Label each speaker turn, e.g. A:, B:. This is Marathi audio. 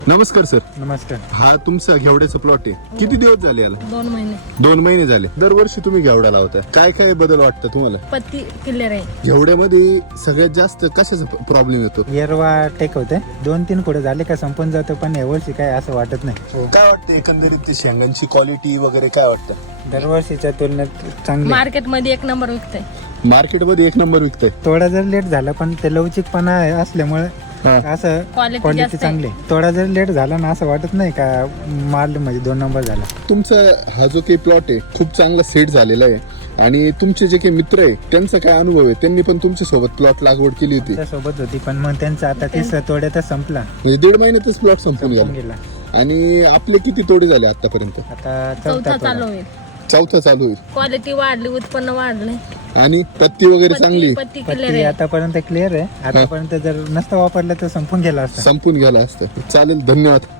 A: नमस्कार सर.
B: नमस्कार.
A: हा तुमचा घेवड्याचा प्लॉट आहे. किती दिवस झाले याला?
C: 2 महिने.
A: 2 महिने झाले. दरवर्षी तुम्ही घेवडा लावता. काय काय बदल वाटतं तुम्हाला?
C: पत्ती क्लिअर आहे.
A: घेवड्यामध्ये सगळ्यात जास्त कशाचा प्रॉब्लेम येतो?
B: येरवा टेक होते 2-3 पुढे झाले का संपून जातो, पण यावर्षी काय असं वाटत नाही.
A: काय वाटतं एकंदरीत ते शेंगांची क्वालिटी वगैरे काय वाटतं?
B: दरवर्षीच्या तुलनेत चांगली.
C: मार्केट मध्ये 1 नंबर विकतय.
A: मार्केटमध्ये 1 नंबर विकतंय.
B: थोडा जर लेट झाला पण ते लवचिकपणा असल्यामुळे
A: हा.
B: असं
C: Quality
B: क्वालिटी
C: जास्त आहे.
B: चांगली. थोडा जर लेट झाला ना असं वाटत नाही का माल म्हणजे 2 नंबर झाला.
A: तुमचा हा जो काही प्लॉट आहे खूप चांगला सेट झालेला आहे आणि तुमचे जे काही मित्र आहे त्यांचा काय अनुभव आहे? त्यांनी पण तुमच्या सोबत प्लॉट लागवड केली होती
B: सोबत होती, पण मग त्यांचा आता 30 तोड्यातच संपला.
A: म्हणजे 1.5 महिन्यातच प्लॉट संपून
B: संपून
A: गेला.
B: गेला.
A: आणि आपले किती तोडे झाले आतापर्यंत?
B: आता
C: चौथा
B: चौथा
C: चालू
B: तोडा.
C: होईल.
A: चौथा चालू आहे.
C: क्वालिटी वाढली, उत्पन्न वाढले.
A: आणि पत्ती वगैरे चांगली
C: पत्ती क्लिअर
B: पत्ती
C: आहे.
B: आतापर्यंत क्लिअर आहे. आतापर्यंत जर नसतं वापरलं तर संपून गेला असता.
A: संपून गेला असतं. चालेल, धन्यवाद.